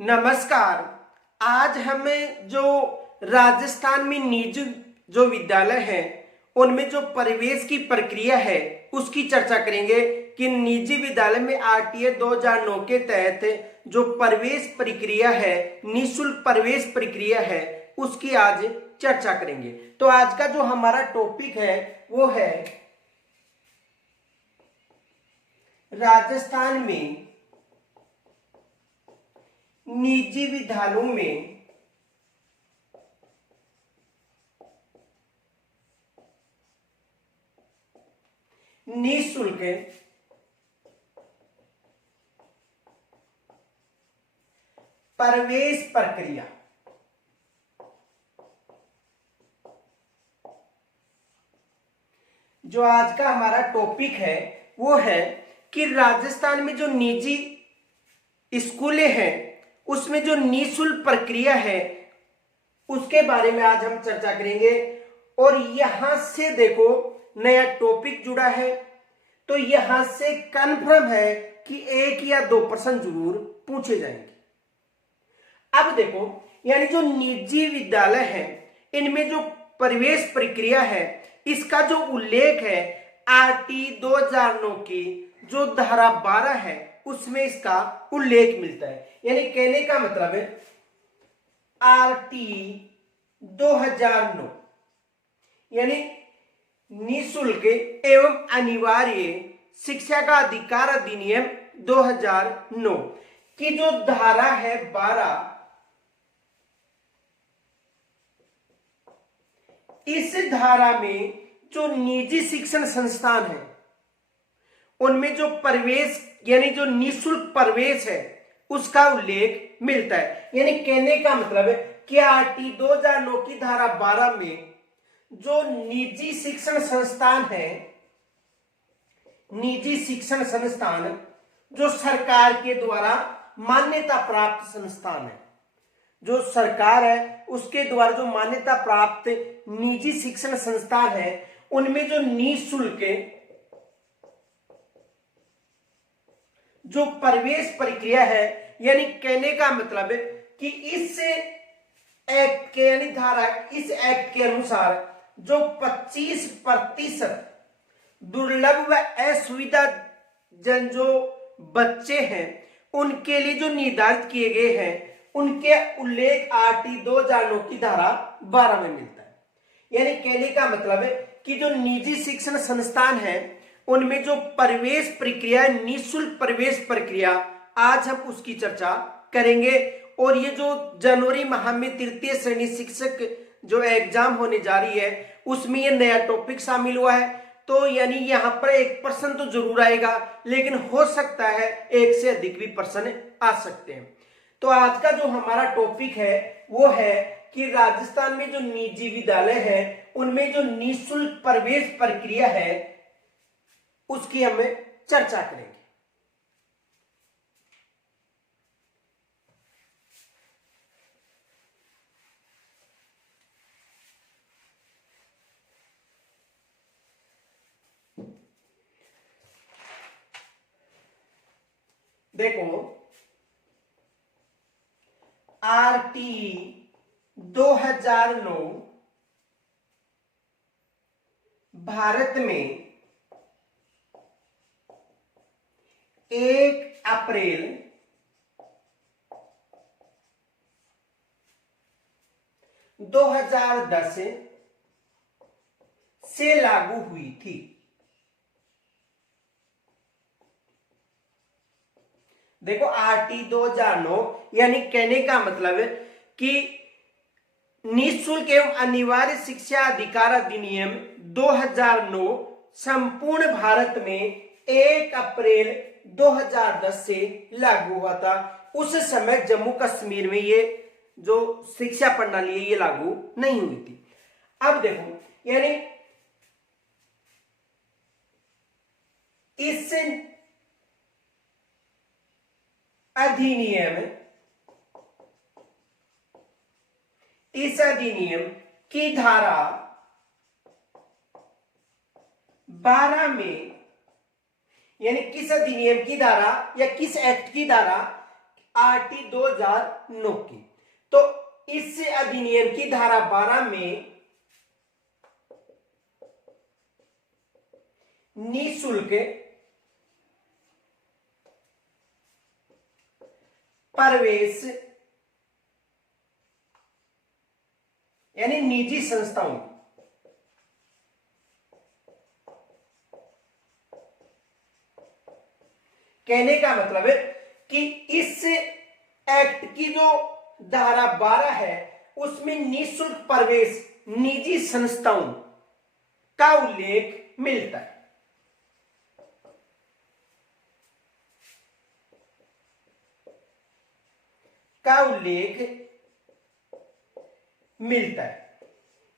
नमस्कार। आज हमें जो राजस्थान में निजी जो विद्यालय हैं उनमें जो प्रवेश की प्रक्रिया है उसकी चर्चा करेंगे कि निजी विद्यालय में आरटीए 2009 के तहत जो प्रवेश प्रक्रिया है, निःशुल्क प्रवेश प्रक्रिया है, उसकी आज चर्चा करेंगे। तो आज का जो हमारा टॉपिक है वो है राजस्थान में निजी विद्यालयों में निःशुल्क प्रवेश प्रक्रिया। जो आज का हमारा टॉपिक है वो है कि राजस्थान में जो निजी स्कूलें हैं उसमें जो निःशुल्क प्रक्रिया है उसके बारे में आज हम चर्चा करेंगे। और यहां से देखो नया टॉपिक जुड़ा है तो यहां से कन्फर्म है कि 1 या 2 प्रश्न जरूर पूछे जाएंगे। अब देखो, यानी जो निजी विद्यालय है इनमें जो प्रवेश प्रक्रिया है इसका जो उल्लेख है आरटी 2009 की जो धारा 12 है उसमें इसका उल्लेख मिलता है। यानी कहने का मतलब है आरटी 2009 यानी निःशुल्क एवं अनिवार्य शिक्षा का अधिकार अधिनियम 2009 की जो धारा है 12, इस धारा में जो निजी शिक्षण संस्थान है उनमें जो प्रवेश यानी जो निःशुल्क प्रवेश है उसका उल्लेख मिलता है। यानी कहने का मतलब है कि आरटी 2009 की धारा 12 में जो निजी शिक्षण संस्थान है, निजी शिक्षण संस्थान जो सरकार के द्वारा मान्यता प्राप्त संस्थान है, जो सरकार है उसके द्वारा जो मान्यता प्राप्त निजी शिक्षण संस्थान है उनमें जो निःशुल्क जो प्रवेश प्रक्रिया है, यानी कहने का मतलब है कि इस एक्ट के यानी धारा इस एक्ट के अनुसार जो 25% दुर्लभ व असुविधा जन जो बच्चे हैं उनके लिए जो निर्धारित किए गए हैं उनके उल्लेख आरटी 2009 की धारा 12 में मिलता है। यानी कहने का मतलब है कि जो निजी शिक्षण संस्थान है उनमें जो प्रवेश प्रक्रिया, निःशुल्क प्रवेश प्रक्रिया, आज हम उसकी चर्चा करेंगे। और ये जो जनवरी माह में तृतीय श्रेणी शिक्षक जो एग्जाम होने जा रही है उसमें ये नया टॉपिक शामिल हुआ है। तो यानी यहाँ पर 1 प्रश्न तो जरूर आएगा, लेकिन हो सकता है 1 से अधिक भी प्रश्न आ सकते हैं। तो आज का जो हमारा टॉपिक है वो है कि राजस्थान में जो निजी विद्यालय है उनमें जो निःशुल्क प्रवेश प्रक्रिया है उसकी हमें चर्चा करेंगे। देखो, आरटी 2009 भारत में 1 अप्रैल 2010 से लागू हुई थी। देखो, आरटी 2009 यानी कहने का मतलब है कि निःशुल्क एवं अनिवार्य शिक्षा अधिकार अधिनियम 2009 संपूर्ण भारत में 1 अप्रैल 2010 से लागू हुआ था। उस समय जम्मू कश्मीर में ये जो शिक्षा प्रणाली है ये लागू नहीं हुई थी। अब देखो, यानी इस अधिनियम की धारा 12 में, यानी किस अधिनियम की धारा या किस एक्ट की धारा आरटी 2009 की। तो इस अधिनियम की धारा 12 में निःशुल्क प्रवेश यानी निजी संस्थाओं, कहने का मतलब है कि इस एक्ट की जो धारा 12 है उसमें निःशुल्क प्रवेश निजी संस्थाओं का उल्लेख मिलता है।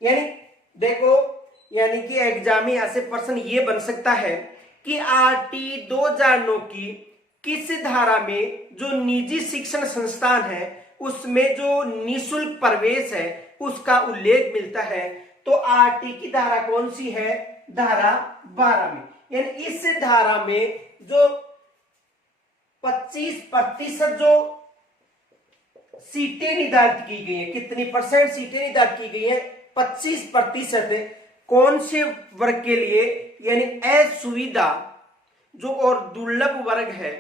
यानी देखो, यानी कि एग्जाम में ऐसे प्रश्न ये बन सकता है कि आरटी 2009 की किस धारा में जो निजी शिक्षण संस्थान है उसमें जो निःशुल्क प्रवेश है उसका उल्लेख मिलता है। तो आरटी की धारा कौन सी है? धारा 12 में। यानी इस धारा में जो 25% जो सीटें निर्धारित की गई है, कितनी परसेंट सीटें निर्धारित की गई है? 25%। कौन से वर्ग के लिए? यानी असुविधा जो और दुर्लभ वर्ग है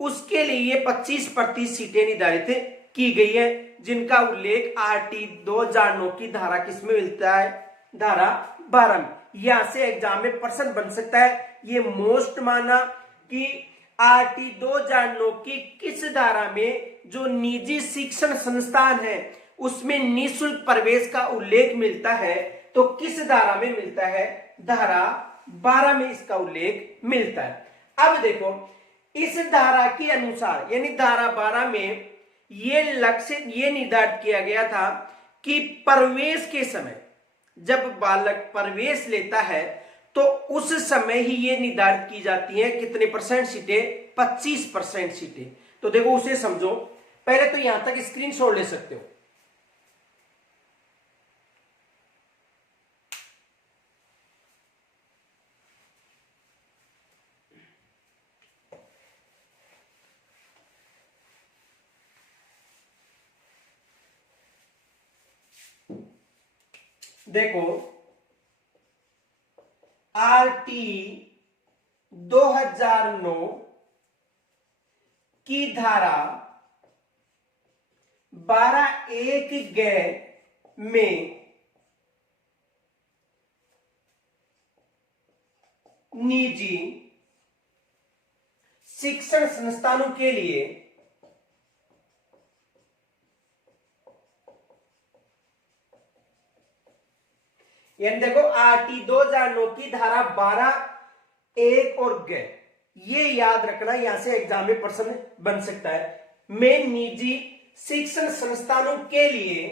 उसके लिए 25% सीटें निर्धारित की गई है, जिनका उल्लेख आरटी 2009 की धारा किसमें मिलता है? धारा 12 में। यहां से एग्जाम में प्रश्न बन सकता है, ये मोस्ट माना कि आरटी 2009 की किस धारा में जो निजी शिक्षण संस्थान है उसमें निःशुल्क प्रवेश का उल्लेख मिलता है? तो किस धारा में मिलता है? धारा 12 में इसका उल्लेख मिलता है। अब देखो, इस धारा के अनुसार यानी धारा 12 में ये लक्ष्य ये निर्धारित किया गया था कि प्रवेश के समय जब बालक प्रवेश लेता है तो उस समय ही ये निर्धारित की जाती है कितने परसेंट सीटें? 25% सीटें। तो देखो उसे समझो, पहले तो यहां तक स्क्रीनशॉट ले सकते हो। देखो, आरटी 2009 की धारा 12(1)(ग) में निजी शिक्षण संस्थानों के लिए यानी देखो, आरटी 2009 की धारा 12(1) और (ग), ये याद रखना, यहां से एग्जाम में प्रश्न बन सकता है। में निजी शिक्षण संस्थानों के लिए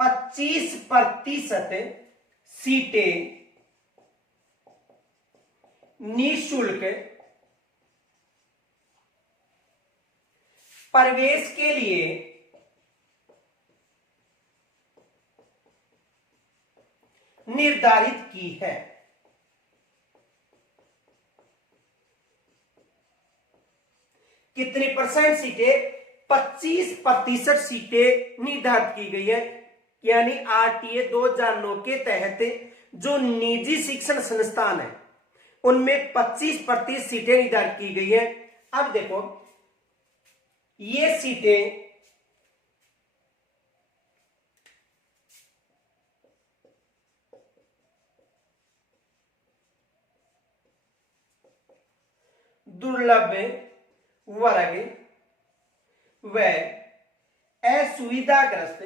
25% सीटें निःशुल्क प्रवेश के लिए निर्धारित की है। कितनी परसेंट सीटें? 25% सीटें निर्धारित की गई है। यानी आरटीए 2009 के तहत जो निजी शिक्षण संस्थान है उनमें 25% सीटें निर्धारित की गई है। अब देखो, ये सीटें दुर्लभ वर्ग व असुविधाग्रस्त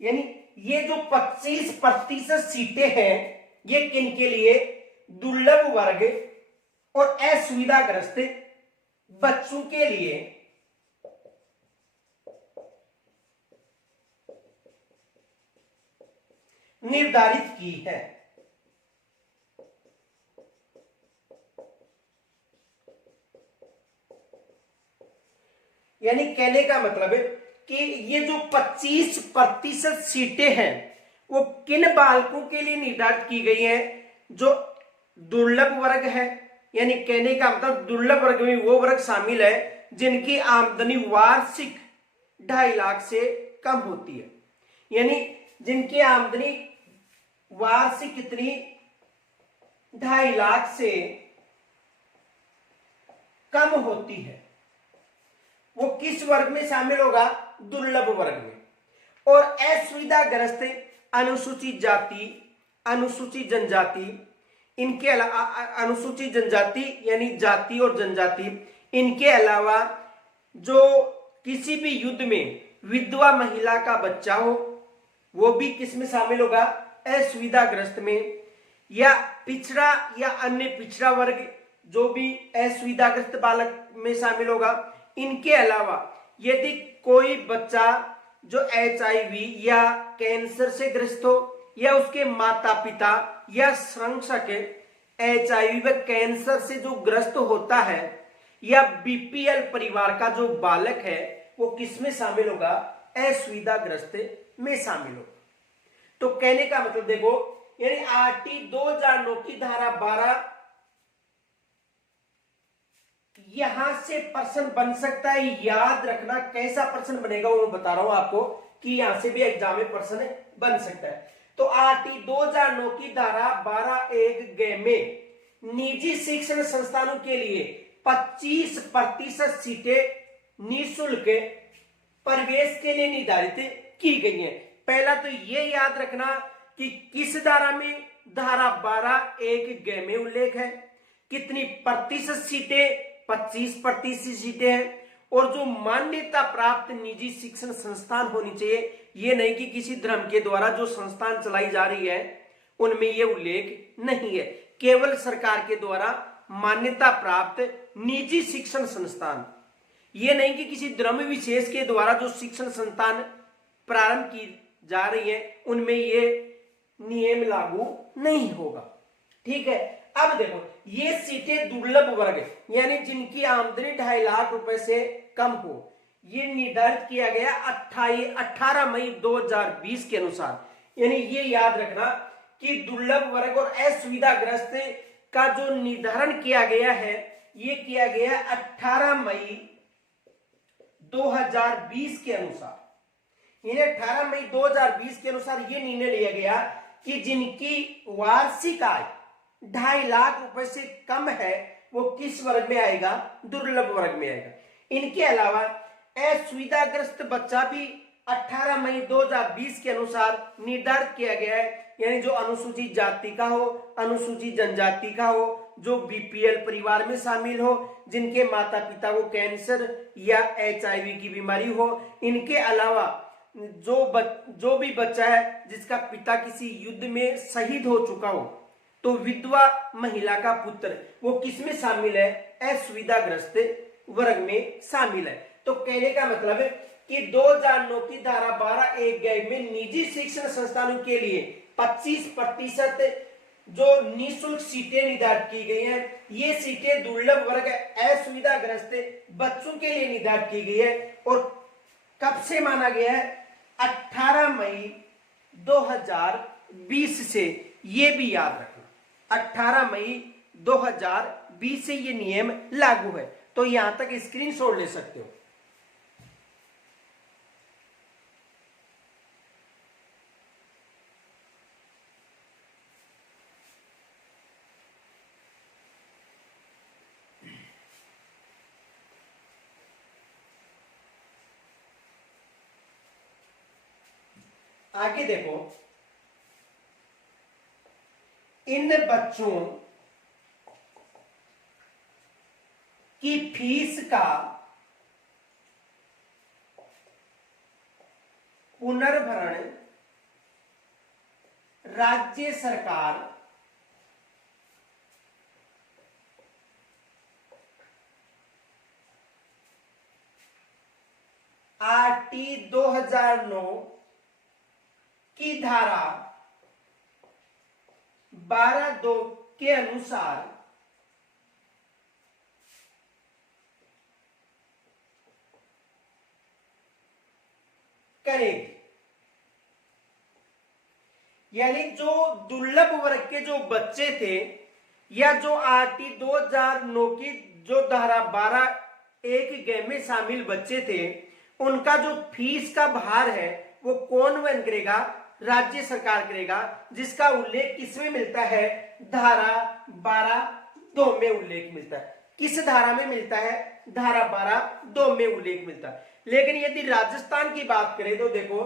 यानी ये जो 25% सीटें हैं ये किन के लिए? दुर्लभ वर्ग और असुविधाग्रस्त बच्चों के लिए निर्धारित की है। यानी कहने का मतलब है कि ये जो 25% सीटें हैं वो किन बालकों के लिए निर्धारित की गई है? जो दुर्लभ वर्ग है, यानी कहने का मतलब दुर्लभ वर्ग में वो वर्ग शामिल है जिनकी आमदनी वार्षिक 2.5 लाख से कम होती है। यानी जिनकी आमदनी वार्षिक कितनी, 2.5 लाख से कम होती है, वो किस वर्ग में शामिल होगा? दुर्लभ वर्ग में। और असुविधाग्रस्त अनुसूचित जाति, अनुसूचित जनजाति, इनके अलावा अनुसूचित जनजाति यानी जाति और जनजाति, इनके अलावा जो किसी भी युद्ध में विधवा महिला का बच्चा हो, वो भी किस में शामिल होगा? असुविधाग्रस्त में। या पिछड़ा या अन्य पिछड़ा वर्ग जो भी असुविधाग्रस्त बालक में शामिल होगा। इनके अलावा यदि कोई बच्चा जो HIV या कैंसर से ग्रस्त हो, या उसके माता पिता या संरक्षक HIV व कैंसर से जो ग्रस्त होता है, या BPL परिवार का जो बालक है, वो किस में शामिल होगा? असुविधाग्रस्त में शामिल होगा। तो कहने का मतलब देखो, यानी RT 2009 की धारा 12 यहां से प्रश्न बन सकता है। याद रखना कैसा प्रश्न बनेगा वो मैं बता रहा हूं आपको, कि यहां से भी एग्जाम में प्रश्न बन सकता है। तो RT 2009 की धारा 12(1) में निजी शिक्षण संस्थानों के लिए 25% सीटें निःशुल्क प्रवेश के लिए निर्धारित की गई हैं। पहला तो ये याद रखना कि किस धारा में? धारा 12(1) में उल्लेख है। कितनी प्रतिशत सीटें? 25% सीटें हैं। और जो मान्यता प्राप्त निजी शिक्षण संस्थान होनी चाहिए, ये नहीं कि किसी धर्म के द्वारा जो संस्थान चलाई जा रही है उनमें ये उल्लेख नहीं है। केवल सरकार के द्वारा मान्यता प्राप्त निजी शिक्षण संस्थान, ये नहीं कि किसी धर्म विशेष के द्वारा जो शिक्षण संस्थान प्रारंभ की जा रही है उनमें ये नियम लागू नहीं होगा। ठीक है। अब देखो, ये सीटें दुर्लभ वर्ग यानी जिनकी आमदनी 2.5 लाख रुपए से कम हो, ये निर्धारित किया गया 18 मई 2020 के अनुसार। यानी ये याद रखना कि दुर्लभ वर्ग और असुविधाग्रस्त का जो निर्धारण किया गया है, ये किया गया 18 मई 2020 के अनुसार। यानी 18 मई 2020 के अनुसार ये निर्णय लिया गया कि जिनकी वार्षिक आय 2.5 लाख रुपए से कम है, वो किस वर्ग में आएगा? दुर्लभ वर्ग में आएगा। इनके अलावा असुविधाग्रस्त बच्चा भी 18 मई 2020 के अनुसार निर्धारित किया गया है। यानी जो अनुसूचित जाति का हो, अनुसूचित जनजाति का हो, जो BPL परिवार में शामिल हो, जिनके माता पिता को कैंसर या HIV की बीमारी हो। इनके अलावा जो भी बच्चा है जिसका पिता किसी युद्ध में शहीद हो चुका हो, तो विधवा महिला का पुत्र वो किसमें शामिल है? असुविधाग्रस्त वर्ग में शामिल है। तो कहने का मतलब है कि 2009 की धारा 12(1) में निजी शिक्षण संस्थानों के लिए 25% जो निःशुल्क सीटें निर्धारित की गई हैं, ये सीटें दुर्लभ वर्ग असुविधाग्रस्त बच्चों के लिए निर्धारित की गई है। और कब से माना गया है? 18 मई 2020 से। ये भी याद रखना, 18 मई 2020 से ये नियम लागू है। तो यहां तक स्क्रीनशॉट ले सकते हो। आगे देखो, इन बच्चों की फीस का पुनर्भरण राज्य सरकार RT 2009 की धारा 12(2) के अनुसार करेगी। यानी जो दुर्लभ वर्ग के जो बच्चे थे या जो आरटी 2009 की जो धारा 12(1) में शामिल बच्चे थे, उनका जो फीस का भार है वो कौन वहन करेगा? राज्य सरकार करेगा, जिसका उल्लेख किसमें मिलता है? धारा 12(2) में उल्लेख मिलता है। किस धारा में मिलता है? धारा 12(2) में उल्लेख मिलता है। लेकिन यदि राजस्थान की बात करें तो देखो,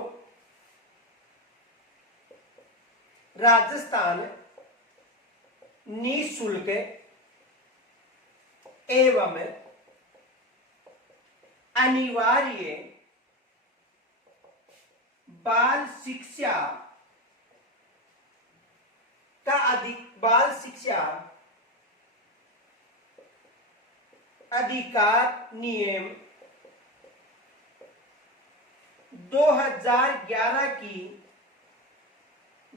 राजस्थान निःशुल्क एवं अनिवार्य बाल शिक्षा बाल शिक्षा अधिकार नियम 2011 की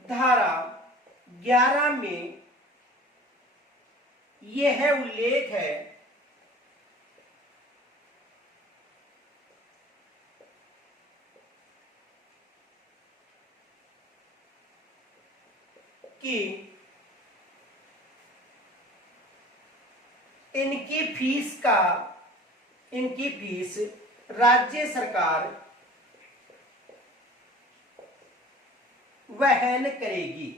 धारा 11 में यह उल्लेख है कि इनकी फीस राज्य सरकार वहन करेगी।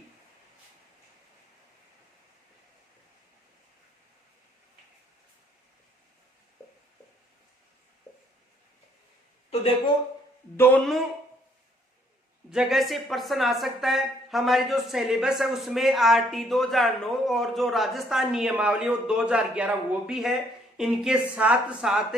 तो देखो, दोनों जगह से प्रश्न आ सकता है। हमारी जो सिलेबस है उसमें आरटी 2009 और जो राजस्थान नियमावली वो 2011 वो भी है। इनके साथ साथ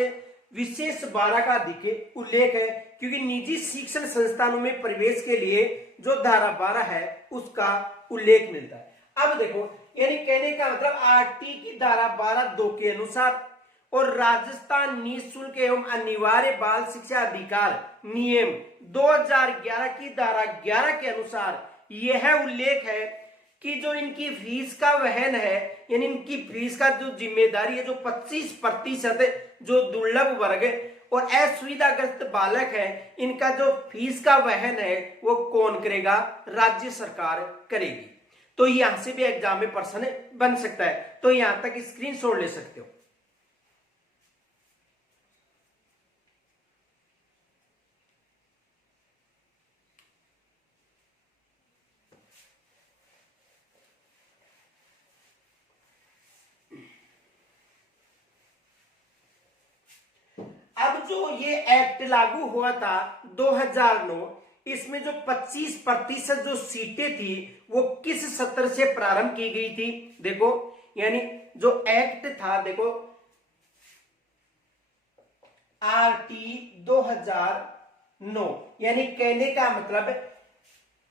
विशेष 12 का अधिक उल्लेख है, क्योंकि निजी शिक्षण संस्थानों में प्रवेश के लिए जो धारा 12 है उसका उल्लेख मिलता है। अब देखो, यानी कहने का मतलब आरटी की धारा 12(2) के अनुसार और राजस्थान निःशुल्क एवं अनिवार्य बाल शिक्षा अधिकार नियम 2011 की धारा 11 के अनुसार यह उल्लेख है कि जो इनकी फीस का वहन है, यानी इनकी फीस का जो जिम्मेदारी है, जो 25% जो दुर्लभ वर्ग और असुविधाग्रस्त बालक है, इनका जो फीस का वहन है वो कौन करेगा? राज्य सरकार करेगी। तो यहां से भी एग्जाम में प्रश्न बन सकता है, तो यहां तक स्क्रीनशॉट ले सकते हो। अब जो ये एक्ट लागू हुआ था 2009, इसमें जो 25% जो सीटें थी वो किस सत्र से प्रारंभ की गई थी? देखो, यानी जो एक्ट था, देखो आरटी 2009, यानी कहने का मतलब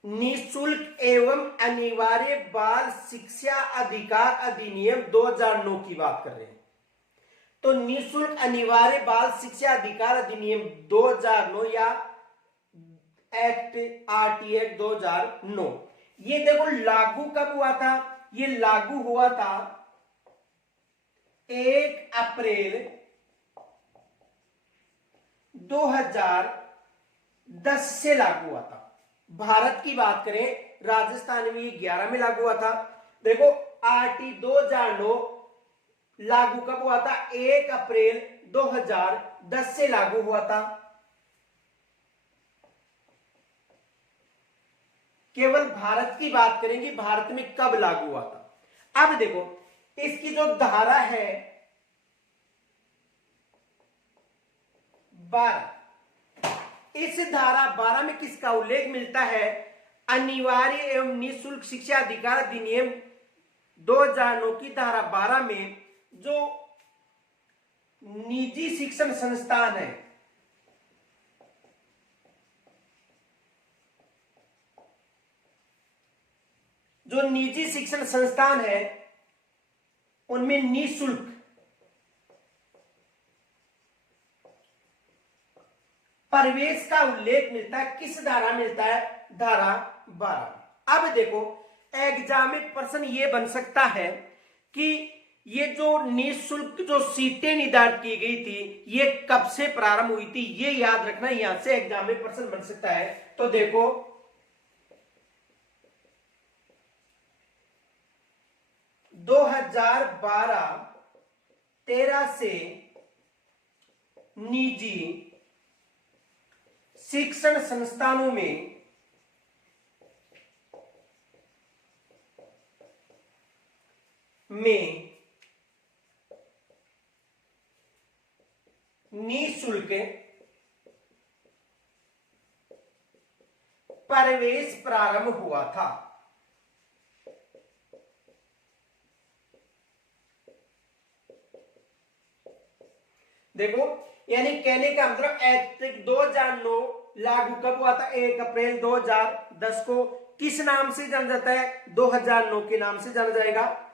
निःशुल्क एवं अनिवार्य बाल शिक्षा अधिकार अधिनियम 2009 की बात कर रहे हैं। तो निःशुल्क अनिवार्य बाल शिक्षा अधिकार अधिनियम 2009 या एक्ट आरटी एक्ट 2009, ये देखो लागू कब हुआ था? ये लागू हुआ था 1 अप्रैल 2010 से लागू हुआ था। भारत की बात करें, राजस्थान में ये 11 में लागू हुआ था। देखो, आरटी 2009 लागू कब हुआ था? 1 अप्रैल 2010 से लागू हुआ था। केवल भारत की बात करेंगे, भारत में कब लागू हुआ था। अब देखो, इसकी जो धारा है 12, इस धारा 12 में किसका उल्लेख मिलता है? अनिवार्य एवं निःशुल्क शिक्षा अधिकार अधिनियम 2009 की धारा 12 में जो निजी शिक्षण संस्थान है, जो निजी शिक्षण संस्थान है उनमें निःशुल्क प्रवेश का उल्लेख मिलता है। किस धारा मिलता है? धारा 12। अब देखो, एग्जाम में प्रश्न ये बन सकता है कि ये जो निःशुल्क जो सीटें निर्धारित की गई थी ये कब से प्रारंभ हुई थी, ये याद रखना, यहां से एग्जाम में प्रश्न बन सकता है। तो देखो, 2012-13 से निजी शिक्षण संस्थानों में निःशुल्क प्रवेश प्रारंभ हुआ था। देखो, यानी कहने का मतलब एक्ट 2009 लागू कब हुआ था? 1 अप्रैल 2010 को। किस नाम से जाना जाता है? 2009 के नाम से जाना जाएगा।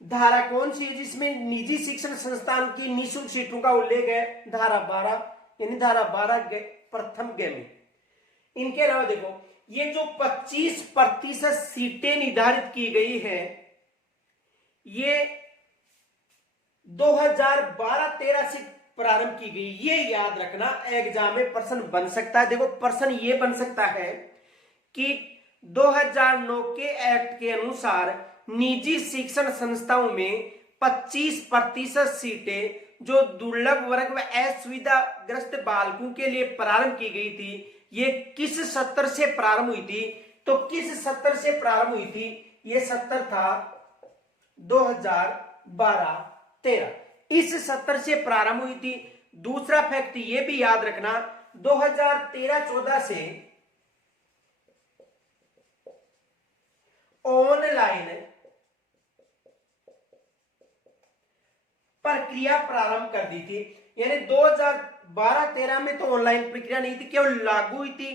धारा कौन सी है जिसमें निजी शिक्षण संस्थान की निःशुल्क सीटों का उल्लेख है? धारा 12, यानी धारा 12 प्रथम ग में। इनके अलावा देखो, ये जो 25% सीटें निर्धारित की गई है, ये 2012-13 से प्रारंभ की गई। ये याद रखना, एग्जाम में प्रश्न बन सकता है। देखो, प्रश्न ये बन सकता है कि 2009 के एक्ट के अनुसार निजी शिक्षण संस्थाओं में 25% सीटें जो दुर्लभ वर्ग व असुविधाग्रस्त बालकों के लिए प्रारंभ की गई थी, ये किस सत्र से प्रारंभ हुई थी? तो किस सत्र से प्रारंभ हुई थी? ये सत्र था 2012-13, इस सत्र से प्रारंभ हुई थी। दूसरा फैक्ट ये भी याद रखना, 2013-14 से ऑनलाइन प्रक्रिया प्रारंभ कर दी थी। यानी 2012-13 में तो ऑनलाइन प्रक्रिया नहीं थी, केवल लागू हुई थी।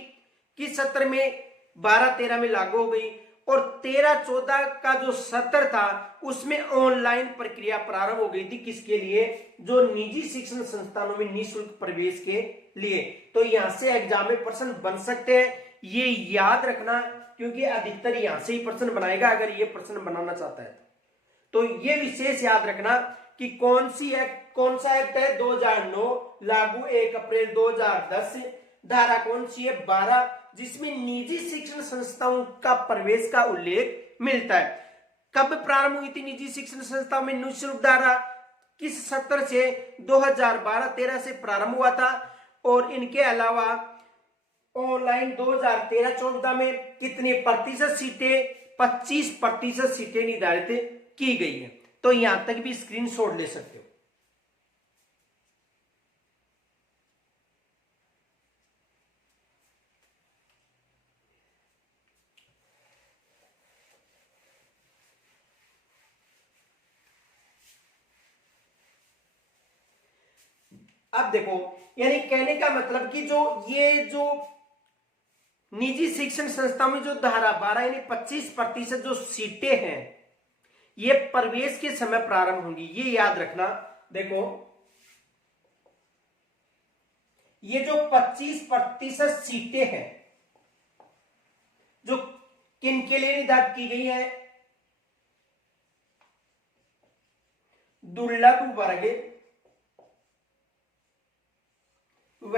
किस सत्र में? 12-13 में लागू हो गई। और 13-14 का जो सत्र था उसमें ऑनलाइन प्रक्रिया प्रारंभ हो गई थी। किसके लिए? जो निजी शिक्षण संस्थानों में निःशुल्क प्रवेश के लिए। तो यहां से एग्जाम में प्रश्न बन सकते हैं, ये याद रखना, क्योंकि अधिकतर यहां से ही प्रश्न बनाएगा अगर ये प्रश्न बनाना चाहता है। तो ये विशेष याद रखना कि कौन सा एक्ट है? 2009 लागू 1 अप्रैल 2010। धारा कौन सी है? 12, जिसमें निजी शिक्षण संस्थाओं का प्रवेश का उल्लेख मिलता है। कब प्रारंभ हुई थी निजी शिक्षण संस्थाओं में निःशुल्क धारा? किस सत्र से? 2012-13 से प्रारंभ हुआ था। और इनके अलावा ऑनलाइन 2013-14 में कितनी प्रतिशत सीटें? 25% सीटें निर्धारित की गई है। तो यहां तक भी स्क्रीनशॉट ले सकते हो। अब देखो, यानी कहने का मतलब कि जो निजी शिक्षण संस्था में जो धारा 12 यानी 25% जो सीटें हैं, ये प्रवेश के समय प्रारंभ होंगी। ये याद रखना। देखो, ये जो 25% सीटें हैं जो किन के लिए निर्धारित की गई है? दुर्लभ वर्ग व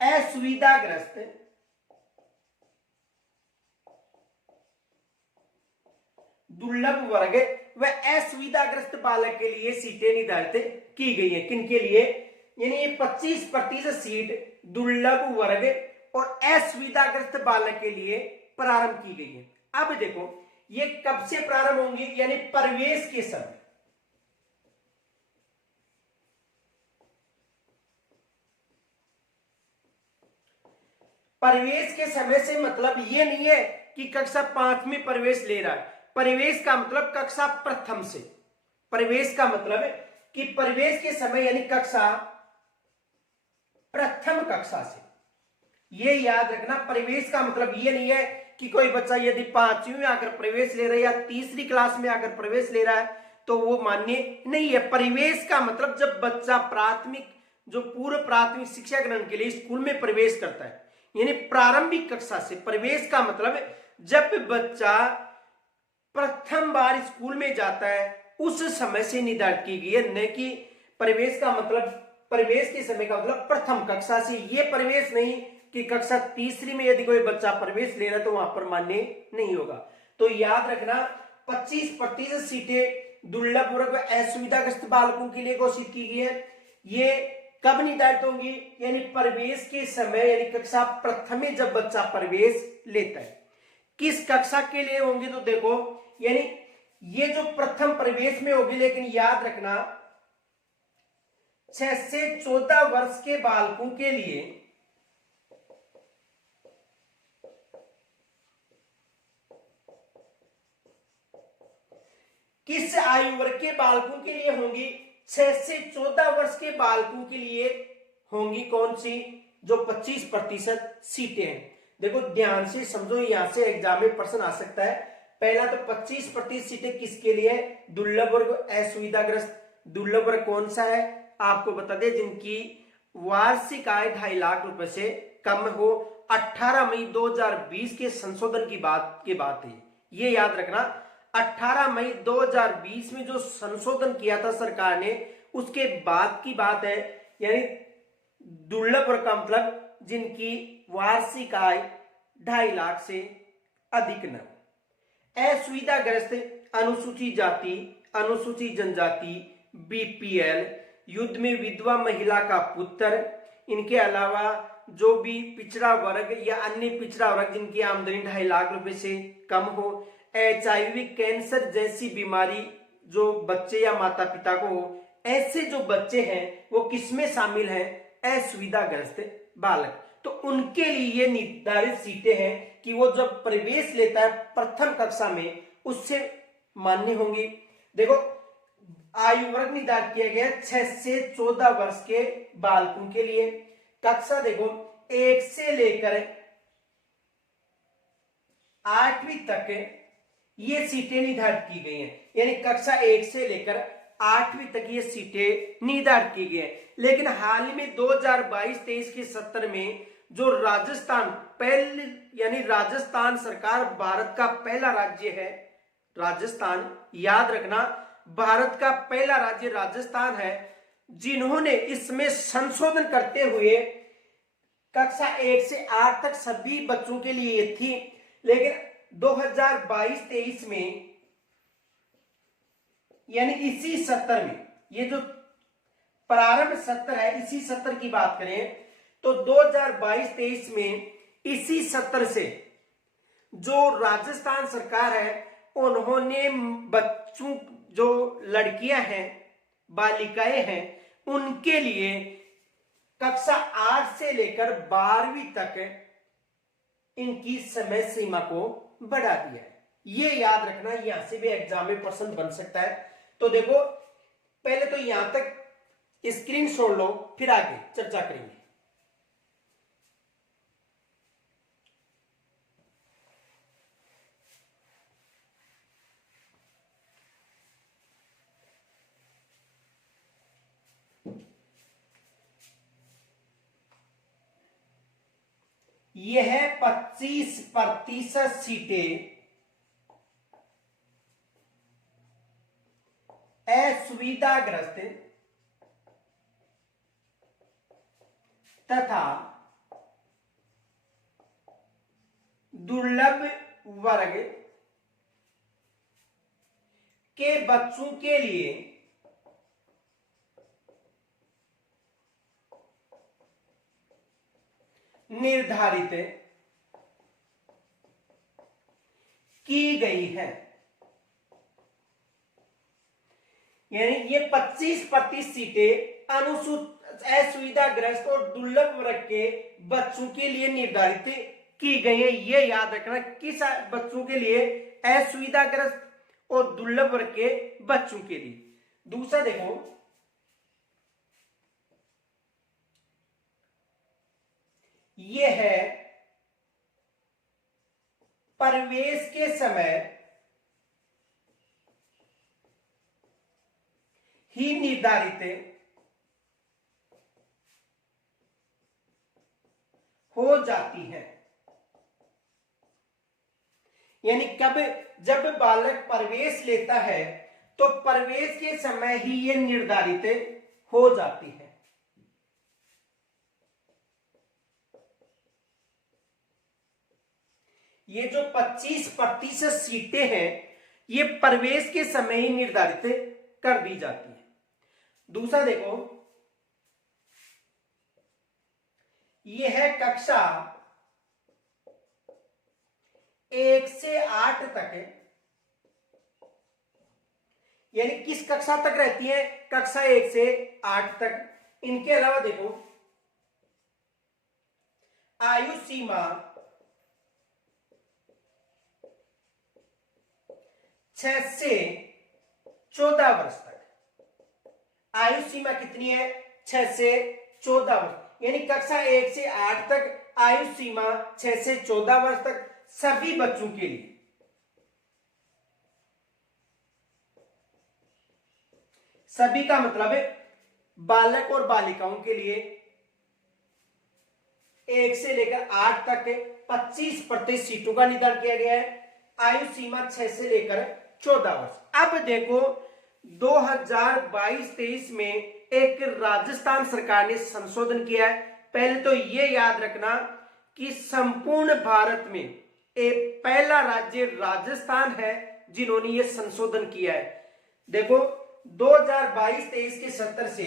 असुविधाग्रस्त बालक के लिए सीटें निर्धारित की गई है। किन के लिए? यानी 25% सीट दुर्लभ वर्ग और असुविधाग्रस्त बालक के लिए प्रारंभ की गई है। अब देखो, ये कब से प्रारंभ होंगी? यानी प्रवेश के समय। प्रवेश के समय से मतलब ये नहीं है कि कक्षा 5 में प्रवेश ले रहा है। प्रवेश का मतलब कक्षा प्रथम से। प्रवेश का मतलब है कि प्रवेश के समय यानी कक्षा प्रथम कक्षा से। ये याद रखना, प्रवेश का मतलब ये नहीं है कि कोई बच्चा यदि 5वीं में आकर प्रवेश ले रहा है या तीसरी क्लास में आकर प्रवेश ले रहा है तो वो मान्य नहीं है। प्रवेश का मतलब जब बच्चा जो पूर्व प्राथमिक शिक्षा ग्रहण के लिए स्कूल में प्रवेश करता है, यानी प्रारंभिक कक्षा से। प्रवेश का मतलब जब बच्चा प्रथम बार स्कूल में जाता है उस समय से निर्धारित की गई है, न कि प्रवेश का मतलब प्रवेश के समय का मतलब प्रथम कक्षा से। ये प्रवेश नहीं कि कक्षा तीसरी में यदि कोई बच्चा प्रवेश ले रहा है तो वहां पर मान्य नहीं होगा। तो याद रखना, 25% सीटें दुर्लभ वर्ग व असुविधाग्रस्त बालकों के लिए घोषित की गई है। ये कब निर्धारित होंगी, यानी प्रवेश के समय, यानी कक्षा प्रथम में जब बच्चा प्रवेश लेता है। किस कक्षा के लिए होंगी, तो देखो यानी ये जो प्रथम प्रवेश में होगी, लेकिन याद रखना 6 से 14 वर्ष के बालकों के लिए किस आयु वर्ग के बालकों के लिए होंगी, 6 से 14 वर्ष के बालकों के लिए होंगी कौन सी, जो 25% सीटें हैं। देखो ध्यान से समझो, यहां से एग्जाम में प्रश्न आ सकता है। पहला तो 25% सीटें किसके लिए, दुर्लभ वर्ग असुविधाग्रस्त। दुर्लभ वर्ग कौन सा है, आपको बता दें, जिनकी वार्षिक आय 2.5 लाख रुपए से कम हो। 18 मई 2020 के संशोधन की बात है, ये याद रखना। 18 मई 2020 में जो संशोधन किया था सरकार ने, उसके बाद की बात है। यानी दुर्लभ वर्ग का मतलब जिनकी वार्षिक आय 2.5 लाख से अधिक न। असुविधाग्रस्त अनुसूचित जाति, अनुसूचित जनजाति, बीपीएल, युद्ध में विधवा महिला का पुत्र, इनके अलावा जो भी पिछड़ा वर्ग या अन्य पिछड़ा वर्ग जिनकी आमदनी 2.5 लाख रुपए से कम हो। HIV कैंसर जैसी बीमारी जो बच्चे या माता पिता को हो, ऐसे जो बच्चे हैं वो किसमें शामिल हैं, असुविधाग्रस्त बालक। तो उनके लिए ये निर्धारित सीटें हैं कि वो जब प्रवेश लेता है प्रथम कक्षा में, उससे मान्य होंगी। देखो आयु वर्ग निर्धारित किया गया 6 से 14 वर्ष के बालकों के लिए। कक्षा देखो 1 से लेकर 8वीं तक ये सीटें निर्धारित की गई हैं, यानी कक्षा 1 से लेकर 8वीं तक ये सीटें निर्धारित की गई हैं। लेकिन हाल ही में 2022-23 के सत्र में जो राजस्थान पहले, यानी राजस्थान सरकार भारत का पहला राज्य है, राजस्थान, याद रखना भारत का पहला राज्य राजस्थान है, जिन्होंने इसमें संशोधन करते हुए कक्षा 1 से 8 तक सभी बच्चों के लिए थी। लेकिन 2022-23 में, यानी इसी सत्र में, ये जो प्रारंभ सत्र है, इसी सत्र की बात करें तो 2022-23 में इसी सत्र से जो राजस्थान सरकार है, उन्होंने बच्चों, जो लड़कियां हैं, बालिकाएं हैं, उनके लिए कक्षा 8 से लेकर 12वीं तक इनकी समय सीमा को बढ़ा दिया है। ये याद रखना, यहां से भी एग्जाम में प्रश्न बन सकता है। तो देखो पहले तो यहां तक स्क्रीनशॉट लो, फिर आगे चर्चा करेंगे। यह 25% सीटें असुविधाग्रस्त तथा दुर्लभ वर्ग के बच्चों के लिए निर्धारित की गई है। यानी ये 25% सीटें असुविधाग्रस्त और दुर्लभ वर्ग के बच्चों के लिए निर्धारित की गई है। ये याद रखना, किस बच्चों के लिए, असुविधाग्रस्त और दुर्लभ वर्ग के बच्चों के लिए। दूसरा देखो, ये है प्रवेश के समय ही निर्धारित हो जाती है। यानी कब, जब बालक प्रवेश लेता है तो प्रवेश के समय ही ये निर्धारित हो जाती है। ये जो 25% सीटें हैं, ये प्रवेश के समय ही निर्धारित कर दी जाती है। दूसरा देखो, ये है कक्षा 1 से 8 तक है, यानी किस कक्षा तक रहती है? कक्षा 1 से 8 तक। इनके अलावा देखो, आयु सीमा 6 से 14 वर्ष तक। आयु सीमा कितनी है? 6 से 14 वर्ष, यानी कक्षा 1 से 8 तक आयु सीमा 6 से 14 वर्ष तक सभी बच्चों के लिए। सभी का मतलब है बालक और बालिकाओं के लिए 1 से लेकर 8 तक 25% सीटों का निर्धारण किया गया है। आयु सीमा 6 से लेकर 14 वर्ष। अब देखो 2022-23 में एक राजस्थान सरकार ने संशोधन किया है। पहले तो ये याद रखना कि संपूर्ण भारत में एक पहला राज्य राजस्थान है जिन्होंने ये संशोधन किया है। देखो 2022-23 के सत्र से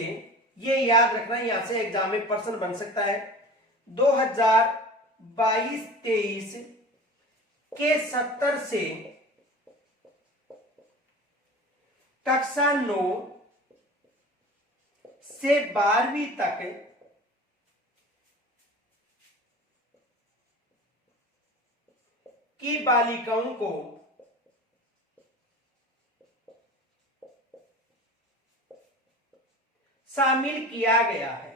ये याद रखना, यहां से एग्जाम में प्रश्न बन सकता है। 2022-23 के सत्र से कक्षा 9 से 12वीं तक की बालिकाओं को शामिल किया गया है।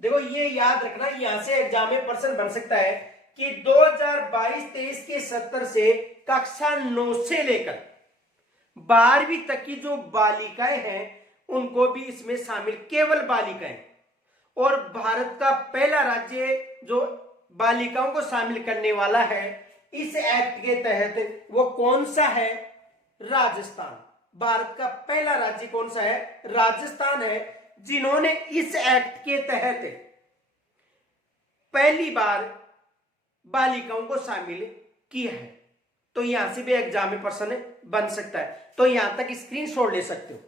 देखो ये याद रखना, यहां से एग्जाम में प्रश्न बन सकता है कि 2022-23 के सत्र से कक्षा 9 से लेकर 12वीं तक की जो बालिकाएं हैं उनको भी इसमें शामिल, केवल बालिकाएं। और भारत का पहला राज्य जो बालिकाओं को शामिल करने वाला है इस एक्ट के तहत, वो कौन सा है? राजस्थान। भारत का पहला राज्य कौन सा है? राजस्थान है, जिन्होंने इस एक्ट के तहत पहली बार बालिकाओं को शामिल किया है। तो यहां से भी एग्जाम में प्रश्न बन सकता है, तो यहां तक स्क्रीनशॉट ले सकते हो।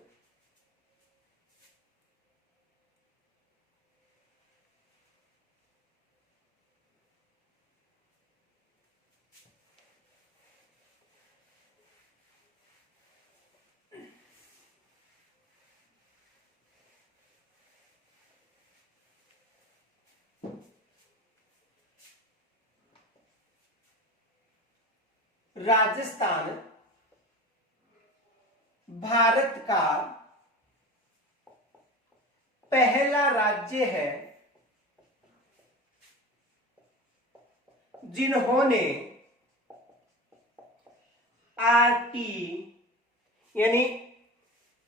राजस्थान भारत का पहला राज्य है जिन्होंने आरटी, यानी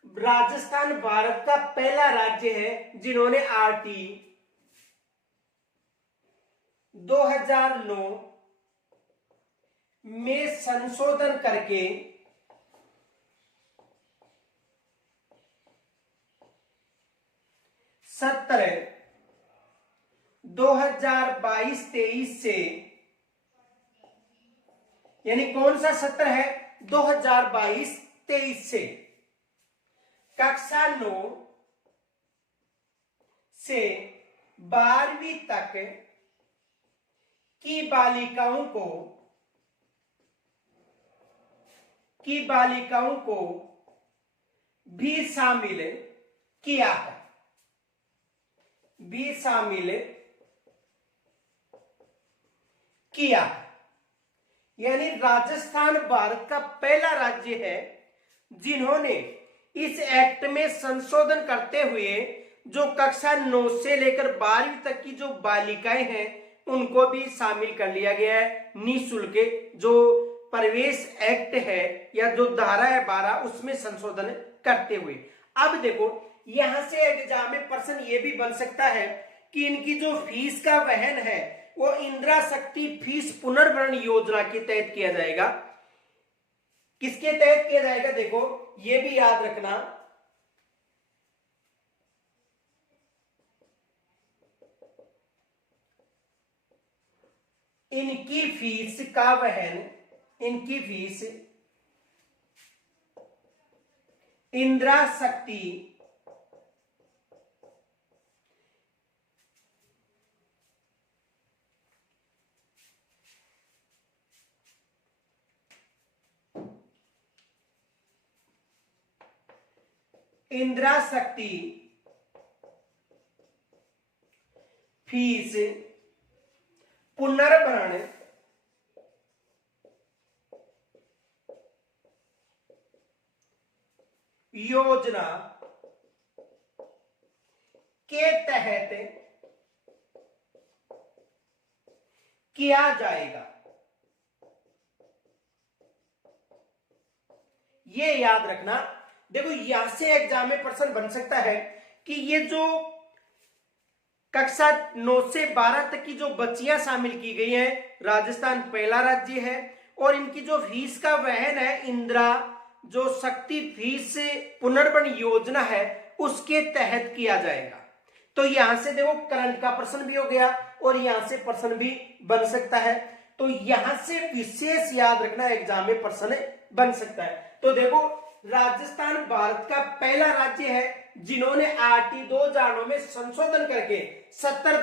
राजस्थान भारत का पहला राज्य है जिन्होंने आरटी 2009 में संशोधन करके सत्र 2022-23 से, यानी कौन सा सत्र है? 2022-23 से कक्षा 9 से 12वीं तक की बालिकाओं को भी शामिल किया है, यानी राजस्थान भारत का पहला राज्य है जिन्होंने इस एक्ट में संशोधन करते हुए जो कक्षा 9 से लेकर 12वीं तक की जो बालिकाएं हैं उनको भी शामिल कर लिया गया है निःशुल्क जो प्रवेश एक्ट है या जो धारा है 12 उसमें संशोधन करते हुए। अब देखो यहां से एग्जाम में प्रश्न ये भी बन सकता है कि इनकी जो फीस का वहन है वो इंदिरा शक्ति फीस पुनर्भरण योजना के तहत किया जाएगा। किसके तहत किया जाएगा? देखो ये भी याद रखना, इनकी फीस का वहन, इनकी फीस इंदिरा शक्ति इंदिरा शक्ति फीस पुनर्भरण योजना के तहत किया जाएगा। ये याद रखना। देखो यहां से एग्जाम में प्रश्न बन सकता है कि ये जो कक्षा 9 से 12 तक की जो बच्चियां शामिल की गई हैं, राजस्थान पहला राज्य है और इनकी जो फीस का वहन है इंदिरा जो शक्ति फीस पुनर्भरण योजना है उसके तहत किया जाएगा। तो यहां से देखो करंट का प्रश्न भी हो गया और यहां से प्रश्न भी बन सकता है। तो यहां से विशेष याद रखना एग्जाम में प्रश्न बन सकता है। तो देखो राजस्थान भारत का पहला राज्य है जिन्होंने आरटी 2009 में संशोधन करके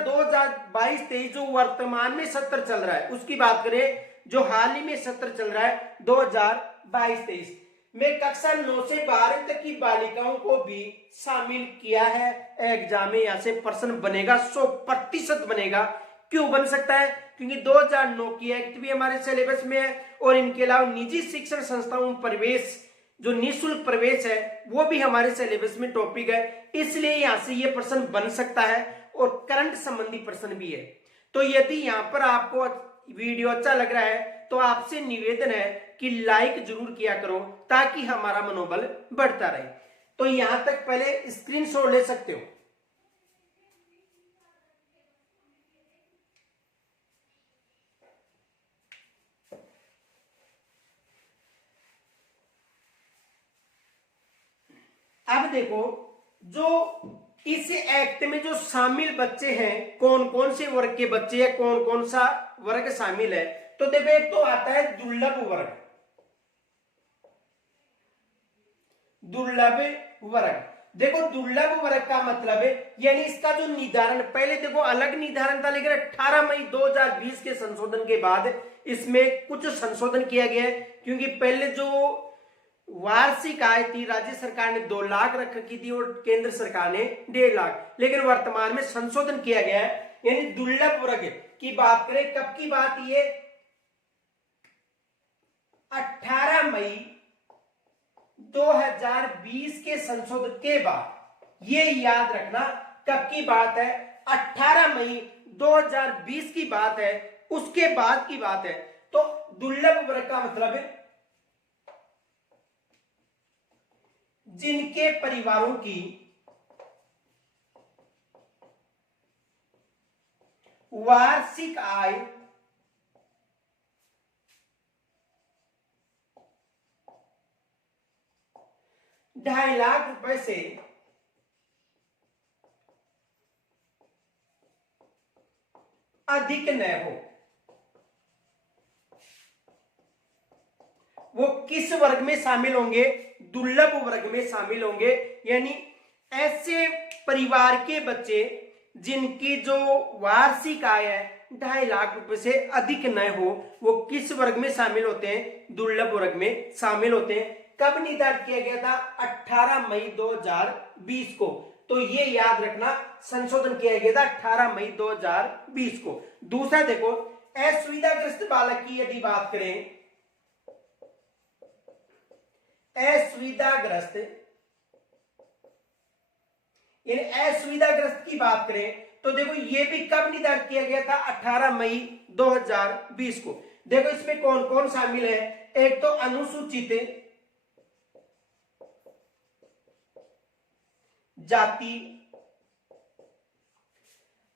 2022-23 जो वर्तमान में सत्र चल रहा है उसकी बात करें, जो हाल ही में सत्र चल रहा है 2022-23 में कक्षा 9 से 12 तक की बालिकाओं को भी शामिल किया है। एग्जाम में यहां से प्रश्न बनेगा, 100% बनेगा। क्यों बन सकता है? क्योंकि 2009 की एक्ट भी हमारे सिलेबस में है और इनके अलावा निजी शिक्षण संस्थाओं में प्रवेश जो निःशुल्क प्रवेश है वो भी हमारे सिलेबस में टॉपिक है, इसलिए यहां से ये प्रश्न बन सकता है और करंट संबंधी प्रश्न भी है। तो यदि यहां पर आपको वीडियो अच्छा लग रहा है तो आपसे निवेदन है कि लाइक जरूर किया करो ताकि हमारा मनोबल बढ़ता रहे। तो यहां तक पहले स्क्रीनशॉट ले सकते हो। अब देखो जो इस एक्ट में जो शामिल बच्चे हैं, कौन कौन से वर्ग के बच्चे हैं, कौन कौन सा वर्ग शामिल है। तो देखो एक तो आता है दुर्लभ वर्ग, दुर्लभ वर्ग। देखो दुर्लभ वर्ग का मतलब है यानी इसका जो निर्धारण, पहले देखो अलग निर्धारण था लेकिन 18 मई 2020 के संशोधन के बाद इसमें कुछ संशोधन किया गया है। क्योंकि पहले जो वार्षिक आय थी राज्य सरकार ने 2 लाख रख रखी थी और केंद्र सरकार ने 1.5 लाख, लेकिन वर्तमान में संशोधन किया गया है। यानी दुर्लभ वर्ग की बात करें, कब की बात ये 18 मई 2020 के संशोधन के बाद। ये याद रखना कब की बात है, 18 मई 2020 की बात है, उसके बाद की बात है। तो दुर्लभ वर्ग का मतलब है जिनके परिवारों की वार्षिक आय ₹2.5 लाख से अधिक न हो। वो किस वर्ग में शामिल होंगे? दुर्लभ वर्ग में शामिल होंगे। यानी ऐसे परिवार के बच्चे जिनकी जो वार्षिक आय है 2.5 लाख रुपए से अधिक न हो, वो किस वर्ग में शामिल होते हैं? दुर्लभ वर्ग में शामिल होते हैं। कब निर्धारित किया गया था? 18 मई 2020 को। तो ये याद रखना, संशोधन किया गया था 18 मई 2020 को। दूसरा देखो, असुविधाग्रस्त बालक की यदि बात करें, असुविधाग्रस्त यानी असुविधाग्रस्त की बात करें तो देखो ये भी कब निर्धारित किया गया था? 18 मई 2020 को। देखो इसमें कौन कौन शामिल है? एक तो अनुसूचित जाति,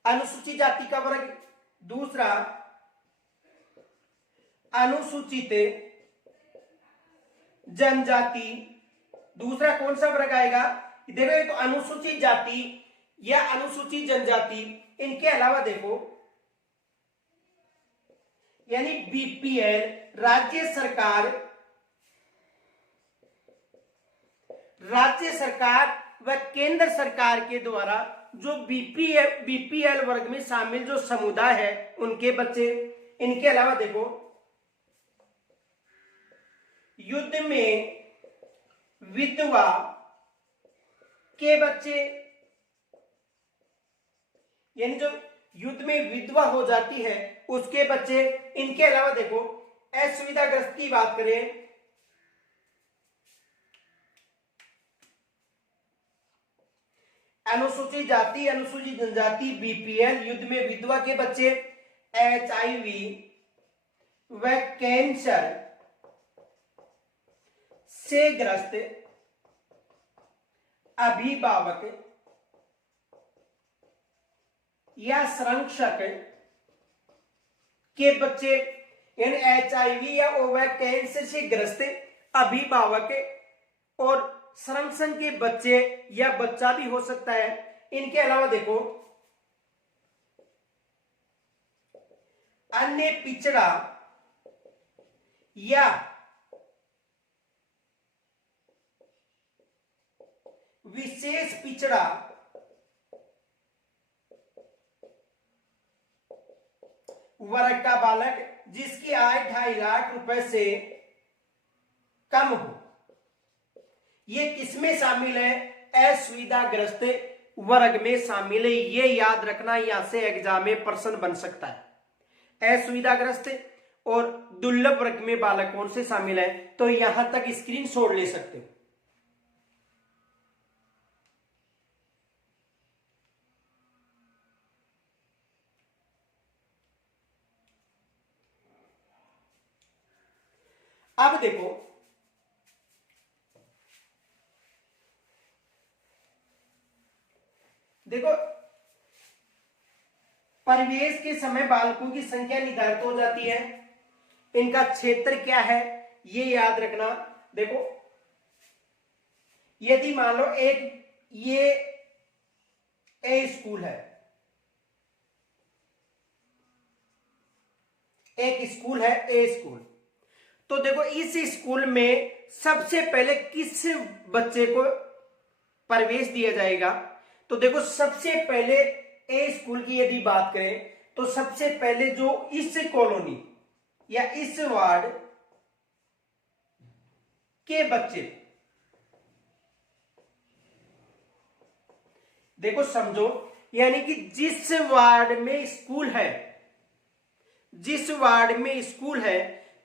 अनुसूचित जाति का वर्ग। दूसरा अनुसूचित जनजाति। दूसरा कौन सा वर्ग आएगा? देखो ये तो अनुसूचित जाति या अनुसूचित जनजाति। इनके अलावा देखो यानी बीपीएल राज्य सरकार व केंद्र सरकार के द्वारा जो बीपीएल वर्ग में शामिल जो समुदाय है उनके बच्चे। इनके अलावा देखो युद्ध में विधवा के बच्चे, यानी जो युद्ध में विधवा हो जाती है उसके बच्चे। इनके अलावा देखो असुविधाग्रस्त की बात करें, अनुसूचित जाति अनुसूचित जनजाति बीपीएल, युद्ध में विधवा के बच्चे, एचआईवी व कैंसर से ग्रस्त अभिभावक या संरक्षक के बच्चे, यानी एचआईवी या ओवर कैंसर से ग्रस्त अभिभावक और संरक्षण के बच्चे या बच्चा भी हो सकता है। इनके अलावा देखो अन्य पिछड़ा या विशेष पिछड़ा वर्ग का बालक जिसकी आय 2.5 लाख रुपए से कम हो, ये किसमें शामिल है? असुविधाग्रस्त वर्ग में शामिल है। ये याद रखना, यहां से एग्जाम में प्रश्न बन सकता है। असुविधाग्रस्त और दुर्लभ वर्ग में बालक कौन से शामिल है? तो यहां तक स्क्रीनशॉट ले सकते हो। अब देखो परिवेश के समय बालकों की संख्या निर्धारित हो जाती है। इनका क्षेत्र क्या है ये याद रखना। देखो यदि मान लो ये ए स्कूल है, एक स्कूल है ए स्कूल, तो देखो इस स्कूल में सबसे पहले किस बच्चे को प्रवेश दिया जाएगा? तो देखो सबसे पहले ए स्कूल की यदि बात करें तो सबसे पहले जो इस कॉलोनी या इस वार्ड के बच्चे, देखो समझो, यानी कि जिस वार्ड में स्कूल है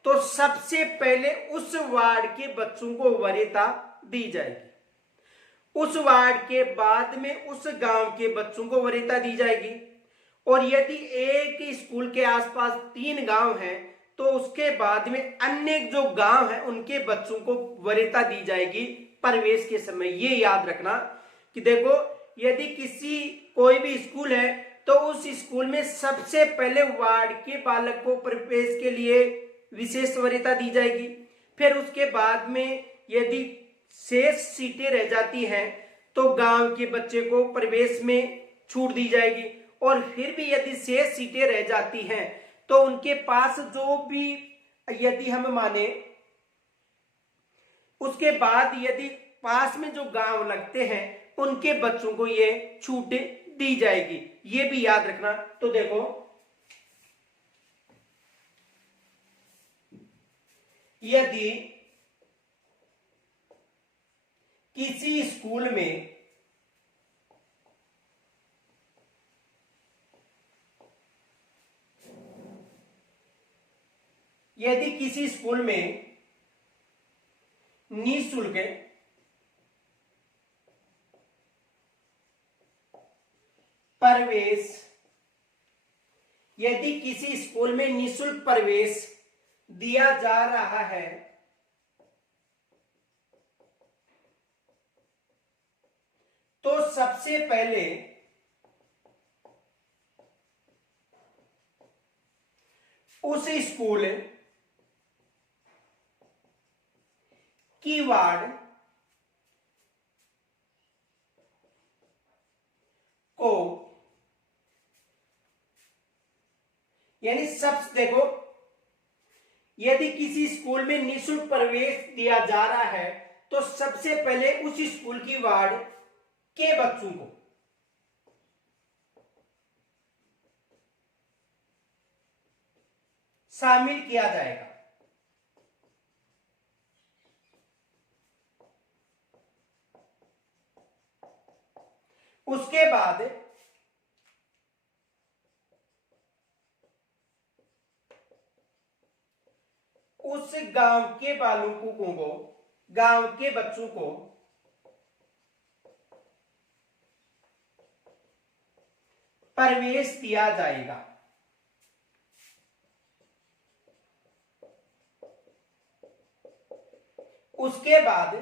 तो सबसे पहले उस वार्ड के बच्चों को वरीयता दी जाएगी। उस वार्ड के बाद में उस गांव के बच्चों को वरीयता दी जाएगी। और यदि एक स्कूल के आसपास 3 गांव हैं तो उसके बाद में अन्य जो गांव हैं उनके बच्चों को वरीयता दी जाएगी प्रवेश के समय। ये याद रखना कि देखो यदि कोई भी स्कूल है तो उस स्कूल में सबसे पहले वार्ड के बालक को प्रवेश के लिए विशेष वरीयता दी जाएगी। फिर उसके बाद में यदि शेष सीटें रह जाती हैं तो गांव के बच्चे को प्रवेश में छूट दी जाएगी। और फिर भी यदि शेष सीटें रह जाती हैं तो उनके पास जो भी, यदि हम माने उसके बाद यदि पास में जो गांव लगते हैं उनके बच्चों को ये छूट दी जाएगी। ये भी याद रखना। तो देखो यदि किसी स्कूल में निःशुल्क प्रवेश, यदि किसी स्कूल में निःशुल्क प्रवेश दिया जा रहा है तो सबसे पहले उस स्कूल की वार्ड को, यानी सब देखो यदि किसी स्कूल में निःशुल्क प्रवेश दिया जा रहा है तो सबसे पहले उस स्कूल की वार्ड के बच्चों को शामिल किया जाएगा। उसके बाद उस गांव के बालकों को, गांव के बच्चों को प्रवेश दिया जाएगा। उसके बाद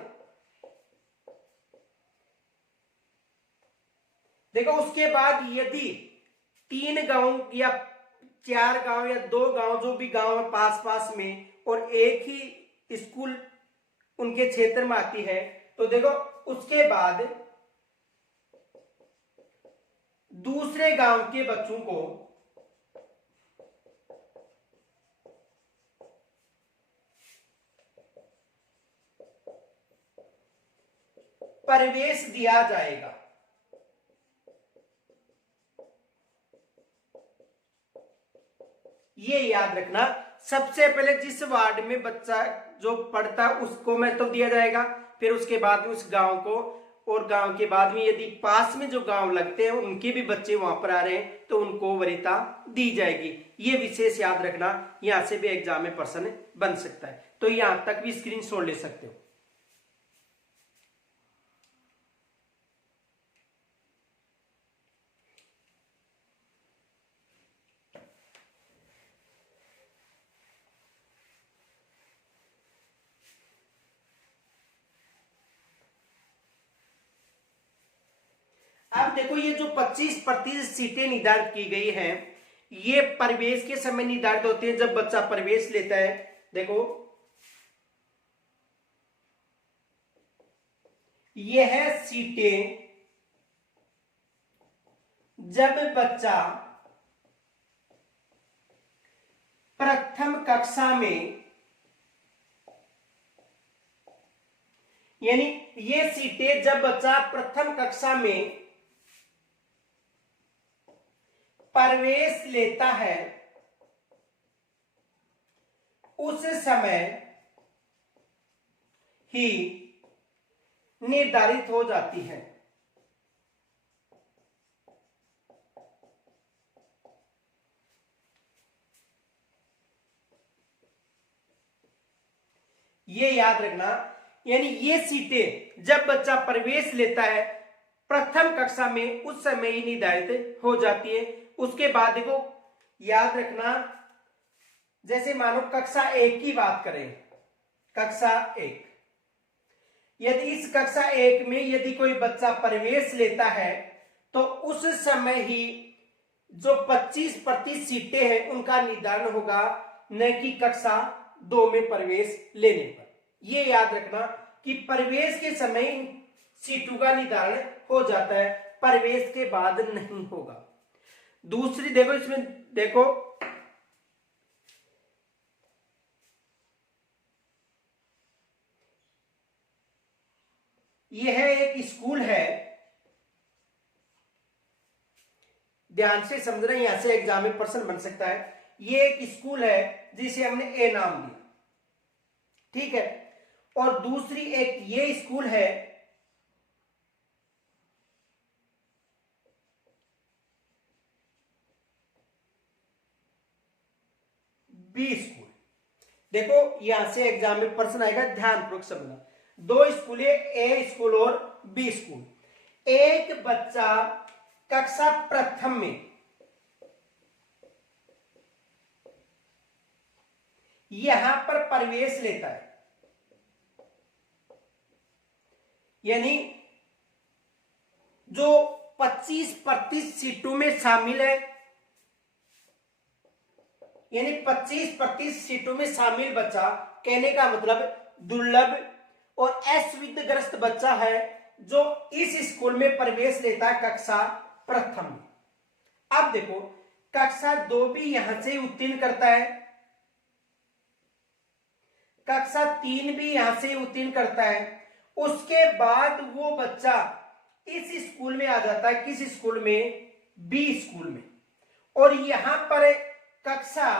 देखो, उसके बाद यदि 3 गांव या 4 गांव या 2 गांव, जो भी गांव है पास पास में, और एक ही स्कूल उनके क्षेत्र में आती है, तो देखो उसके बाद दूसरे गांव के बच्चों को प्रवेश दिया जाएगा। ये याद रखना, सबसे पहले जिस वार्ड में बच्चा जो पढ़ता है उसको महत्व दिया जाएगा, फिर उसके बाद उस गांव को, और गांव के बाद में यदि पास में जो गांव लगते हैं उनके भी बच्चे वहां पर आ रहे हैं तो उनको वरीयता दी जाएगी। ये विशेष याद रखना, यहां से भी एग्जाम में प्रश्न बन सकता है, तो यहां तक भी स्क्रीनशॉट ले सकते हो। अब देखो, ये जो 25% सीटें निर्धारित की गई हैं, ये प्रवेश के समय निर्धारित होते हैं, जब बच्चा प्रवेश लेता है। देखो, यह सीटें जब बच्चा प्रथम कक्षा में, यानी ये सीटें जब बच्चा प्रथम कक्षा में प्रवेश लेता है उस समय ही निर्धारित हो जाती है। ये याद रखना, यानी ये सीटें जब बच्चा प्रवेश लेता है प्रथम कक्षा में उस समय ही निर्धारित हो जाती है। उसके बाद देखो याद रखना, जैसे मानो कक्षा 1 की बात करें, कक्षा 1, यदि इस कक्षा 1 में यदि कोई बच्चा प्रवेश लेता है तो उस समय ही जो 25% सीटें हैं उनका निर्धारण होगा, न कि कक्षा 2 में प्रवेश लेने पर। यह याद रखना कि प्रवेश के समय सीटों का निर्धारण हो जाता है, प्रवेश के बाद नहीं होगा। दूसरी देखो, इसमें देखो यह एक स्कूल है, ध्यान से समझना, यहां से एग्जाम में प्रश्न बन सकता है। ये एक स्कूल है जिसे हमने ए नाम दिया, ठीक है, और दूसरी एक ये स्कूल है बी स्कूल। देखो यहां से एग्जाम में प्रश्न आएगा, ध्यानपूर्वक समझना। 2 स्कूल है, ए स्कूल और बी स्कूल। एक बच्चा कक्षा प्रथम में यहां पर प्रवेश लेता है, यानी जो 25% सीटों में शामिल है, यानी 25% सीटों में शामिल बच्चा, कहने का मतलब दुर्लभ और असुविधाग्रस्त बच्चा है जो इस स्कूल में प्रवेश लेता है कक्षा प्रथम में। अब देखो कक्षा 2 भी यहां से उत्तीर्ण करता है, कक्षा 3 भी यहां से उत्तीर्ण करता है, उसके बाद वो बच्चा इस स्कूल में आ जाता है। किस स्कूल में? बी स्कूल में। और यहां पर कक्षा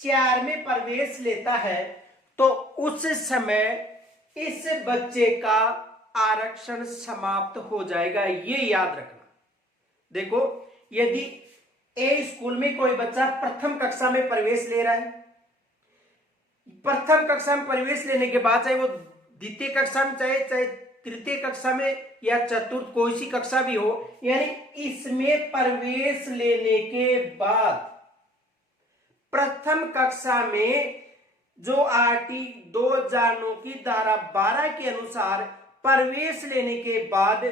4 में प्रवेश लेता है तो उस समय इस बच्चे का आरक्षण समाप्त हो जाएगा, ये याद रखना। देखो, यदि ए स्कूल में कोई बच्चा प्रथम कक्षा में प्रवेश ले रहा है, प्रथम कक्षा में प्रवेश लेने के बाद चाहे वो द्वितीय कक्षा में, चाहे तृतीय कक्षा में या चतुर्थ कोई सी कक्षा भी हो, यानी इसमें प्रवेश लेने के बाद प्रथम कक्षा में जो आरटी 2009 की धारा 12 के अनुसार प्रवेश लेने के बाद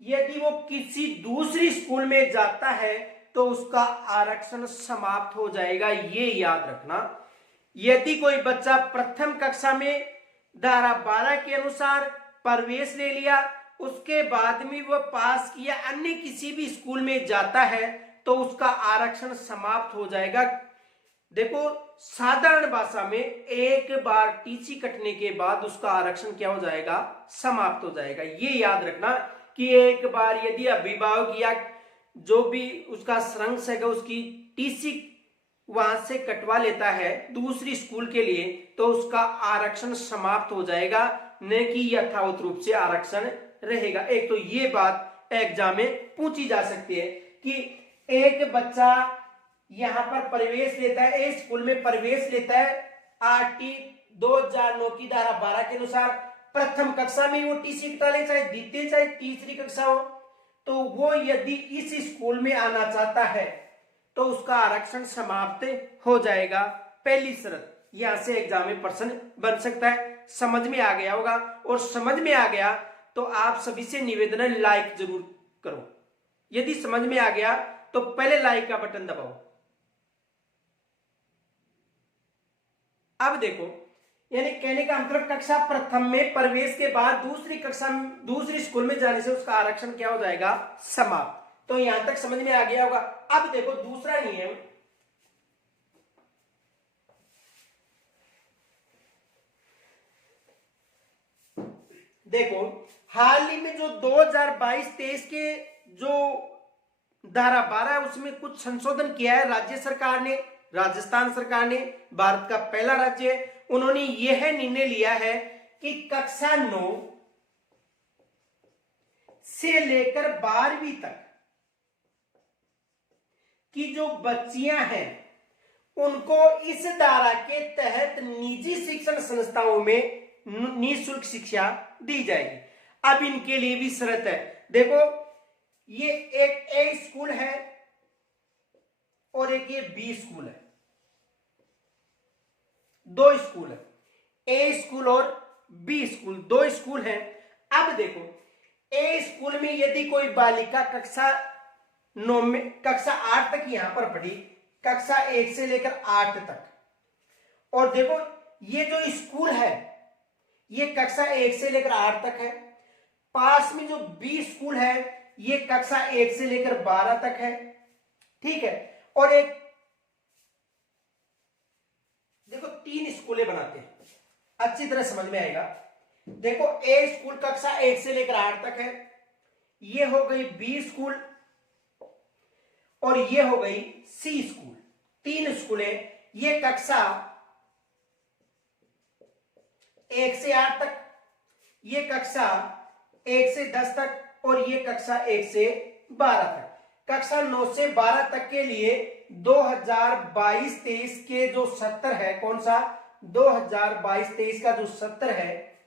यदि वो किसी दूसरी स्कूल में जाता है तो उसका आरक्षण समाप्त हो जाएगा, ये याद रखना। यदि कोई बच्चा प्रथम कक्षा में धारा 12 के अनुसार प्रवेश ले लिया, उसके बाद में वह पास किया, अन्य किसी भी स्कूल में जाता है तो उसका आरक्षण समाप्त हो जाएगा। देखो, साधारण भाषा में एक बार टीसी कटने के बाद उसका आरक्षण क्या हो जाएगा? समाप्त हो जाएगा। ये याद रखना कि एक बार यदि अभिभावक या जो भी उसका संरक्षक है उसकी टीसी वहां से कटवा लेता है दूसरी स्कूल के लिए तो उसका आरक्षण समाप्त हो जाएगा, न कि यथावत रूप से आरक्षण रहेगा। एक तो ये बात एग्जाम में पूछी जा सकती है कि एक बच्चा यहां पर प्रवेश लेता है, ए स्कूल में प्रवेश लेता है, आरटी 2009 की धारा 12 के अनुसार प्रथम कक्षा में वो टीसी कटा ले, चाहे द्वितीय चाहे तीसरी कक्षा हो, तो वो यदि इस स्कूल में आना चाहता है तो उसका आरक्षण समाप्त हो जाएगा। पहली शर्त, यहां से एग्जाम में प्रश्न बन सकता है। समझ में आ गया होगा, और समझ में आ गया तो आप सभी से निवेदन है लाइक जरूर करो। यदि समझ में आ गया तो पहले लाइक का बटन दबाओ। अब देखो, यानी कहने का मतलब कक्षा प्रथम में प्रवेश के बाद दूसरी स्कूल में जाने से उसका आरक्षण क्या हो जाएगा? समाप्त। तो यहां तक समझ में आ गया होगा। अब देखो दूसरा नियम, देखो हाल ही में जो 2022-23 के जो धारा 12 है उसमें कुछ संशोधन किया है राज्य सरकार ने, राजस्थान सरकार ने, भारत का पहला राज्य है। उन्होंने यह निर्णय लिया है कि कक्षा 9 से लेकर 12वीं तक की जो बच्चियां हैं उनको इस धारा के तहत निजी शिक्षण संस्थाओं में निःशुल्क शिक्षा दी जाएगी। अब इनके लिए भी शर्त है। देखो, ये एक ए स्कूल है और एक ये बी स्कूल है, दो स्कूल है, ए स्कूल और बी स्कूल, दो स्कूल हैं। अब देखो, ए स्कूल में यदि कोई बालिका कक्षा 9 में, कक्षा 8 तक यहां पर पढ़ी, कक्षा 1 से लेकर 8 तक, और देखो ये जो स्कूल है ये कक्षा 1 से लेकर 8 तक है। पास में जो बी स्कूल है ये कक्षा 1 से लेकर 12 तक है, ठीक है। और एक देखो 3 स्कूलें बनाते हैं, अच्छी तरह समझ में आएगा। देखो, ए स्कूल कक्षा 1 से लेकर 8 तक है, ये हो गई बी स्कूल और ये हो गई सी स्कूल। 3 स्कूलें, ये कक्षा 1 से 8 तक, ये कक्षा 1 से 10 तक और ये कक्षा 1 से 12 तक। कक्षा 9 से 12 तक के लिए 2022-23 के जो सत्र है, कौन सा? 2022-23 का जो सत्र है,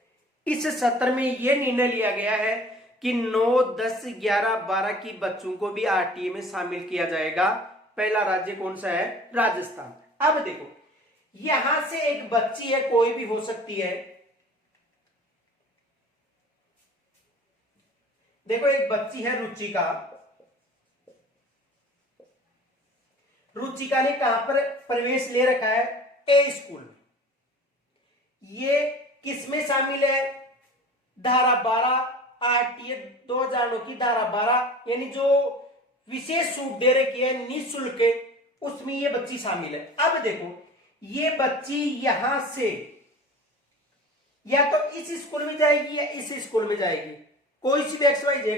इस सत्र में यह निर्णय लिया गया है कि 9, 10, 11, 12 की बच्चों को भी आरटीए में शामिल किया जाएगा। पहला राज्य कौन सा है? राजस्थान। अब देखो, यहां से एक बच्ची है, कोई भी हो सकती है। देखो, एक बच्ची है रुचिका। रुचिका ने कहां पर प्रवेश ले रखा है? ए स्कूल। ये किसमें शामिल है? धारा 12 आरटीए 2009 की धारा 12, यानी जो विशेष छूट दे रखी है निःशुल्क, उसमें ये बच्ची शामिल है। अब देखो, ये बच्ची यहां से या तो इस स्कूल में जाएगी या इस स्कूल में जाएगी, कोई सी भी XYZ,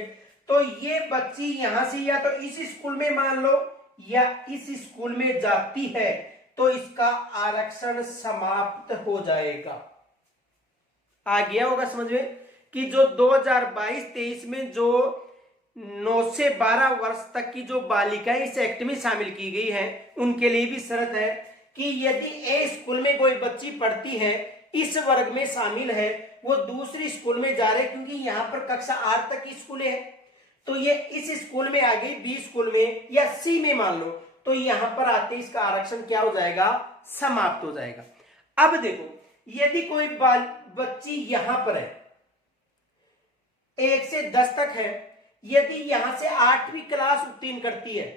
तो ये बच्ची यहां से या तो इस स्कूल में मान लो या इस स्कूल में जाती है, तो इसका आरक्षण समाप्त हो जाएगा। आ गया होगा समझ में कि जो 2022-23 में जो 9 से 12 वर्ष तक की जो बालिकाएं इस एक्ट में शामिल की गई हैं, उनके लिए भी शर्त है कि यदि ए स्कूल में कोई बच्ची पढ़ती है, इस वर्ग में शामिल है, वो दूसरी स्कूल में जा रहे, क्योंकि यहाँ पर कक्षा 8 तक की स्कूल है, तो ये इस स्कूल में आ गई, बी स्कूल में या सी में मान लो, तो यहां पर आते इसका आरक्षण क्या हो जाएगा, समाप्त हो जाएगा। अब देखो, यदि कोई बच्ची यहां पर है 1 से 10 तक है, यदि यहां से 8वीं क्लास उत्तीर्ण करती है,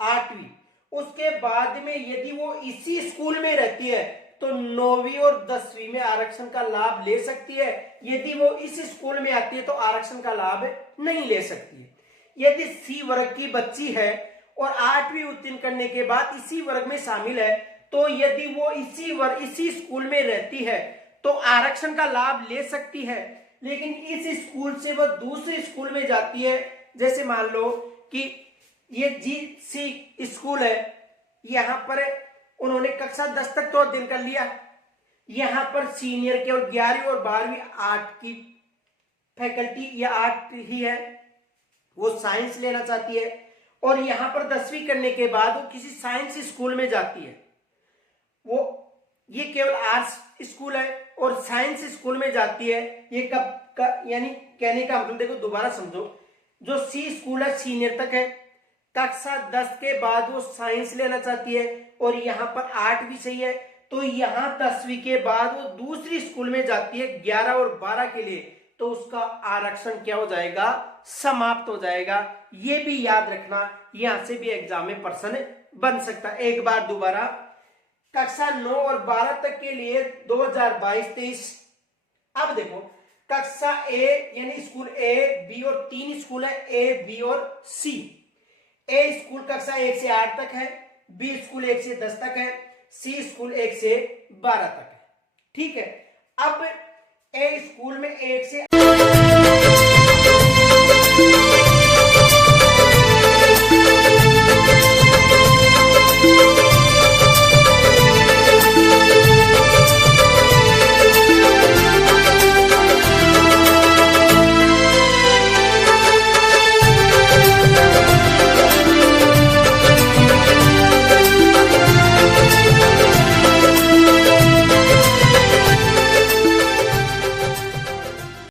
8वीं, उसके बाद में यदि वो इसी स्कूल में रहती है, तो 9वीं और 10वीं में आरक्षण का लाभ ले सकती है। यदि वो इस स्कूल में आती है तो आरक्षण का लाभ नहीं ले सकती है। यदि सी वर्ग की बच्ची है और 8वीं उत्तीर्ण करने के बाद इसी वर्ग में शामिल है, तो यदि वो इसी स्कूल में रहती है तो आरक्षण का लाभ ले सकती है। लेकिन इस स्कूल से वो दूसरे स्कूल में जाती है, जैसे मान लो कि ये GC स्कूल है, यहां पर उन्होंने कक्षा 10 तक तो अध्ययन कर लिया, यहां पर सीनियर केवल 11वीं और 12वीं आर्ट की फैकल्टी या आर्ट ही है, वो साइंस लेना चाहती है, और यहां पर 10वीं करने के बाद वो किसी साइंस स्कूल में जाती है, वो ये केवल आर्ट्स स्कूल है और साइंस स्कूल में जाती है। ये यानी कहने का मतलब देखो, दोबारा समझो, जो सी स्कूल है सीनियर तक है, कक्षा 10 के बाद वो साइंस लेना चाहती है और यहाँ पर 8 भी सही है, तो यहाँ 10वीं के बाद वो दूसरी स्कूल में जाती है 11 और 12 के लिए, तो उसका आरक्षण क्या हो जाएगा, समाप्त हो जाएगा। ये भी याद रखना, यहां से भी एग्जाम में प्रश्न बन सकता है। एक बार दोबारा, कक्षा 9 और 12 तक के लिए 2022-23। अब देखो, कक्षा ए यानी स्कूल ए, बी और 3 स्कूल है, ए, बी और सी। ए स्कूल कक्षा 1 से 8 तक है, बी स्कूल 1 से 10 तक है, सी स्कूल 1 से 12 तक है। ठीक है, अब ए स्कूल में 1 से